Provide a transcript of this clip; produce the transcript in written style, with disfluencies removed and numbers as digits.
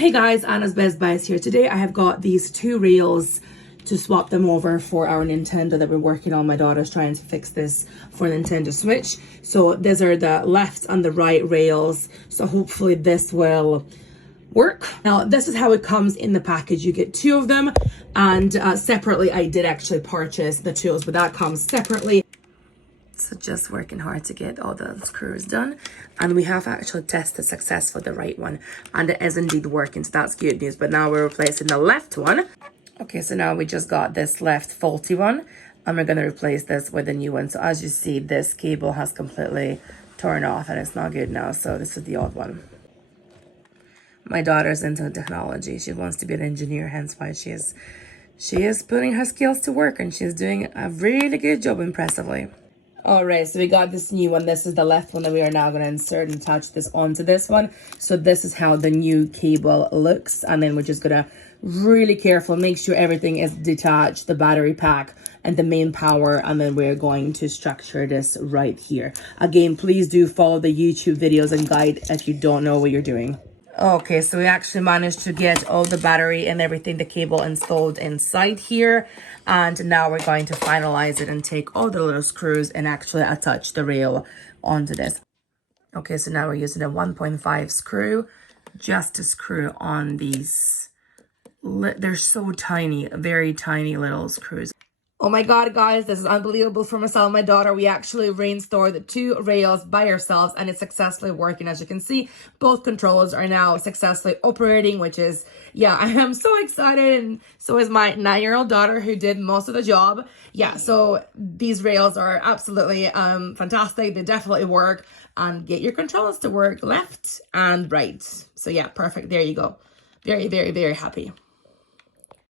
Hey guys, Anna's Best Buys here. Today I have got these two rails to swap them over for our Nintendo that we're working on. My daughter's trying to fix this for Nintendo Switch. So these are the left and the right rails. So hopefully this will work. Now this is how it comes in the package. You get two of them, and separately I did actually purchase the tools, but that comes separately. So just working hard to get all the screws done, and we have actually tested successfully the right one, and it is indeed working, so that's good news. But now we're replacing the left one. Okay, so now we just got this left faulty one, and we're going to replace this with a new one. So as you see, this cable has completely torn off and it's not good now, so this is the old one. My daughter's into technology. She wants to be an engineer, hence why she is putting her skills to work, and she's doing a really good job, impressively. All right, so we got this new one. This is the left one that we are now going to insert and attach this onto this one. So this is how the new cable looks, and then we're just going to really careful make sure everything is detached, the battery pack and the main power, and then we're going to structure this right here. Again, please do follow the YouTube videos and guide if you don't know what you're doing. Okay, so we actually managed to get all the battery and everything, the cable installed inside here. And now we're going to finalize it and take all the little screws and actually attach the rail onto this. Okay, so now we're using a 1.5 screw just to screw on these. They're so tiny, very tiny little screws. Oh my god, guys, this is unbelievable for myself and my daughter. We actually reinstalled the two rails by ourselves, and it's successfully working. As you can see, both controls are now successfully operating, which is, yeah, I am so excited, and so is my 9-year-old daughter, who did most of the job. Yeah, so these rails are absolutely fantastic. They definitely work, and get your controls to work left and right. So yeah, perfect. There you go. Very, very, very happy.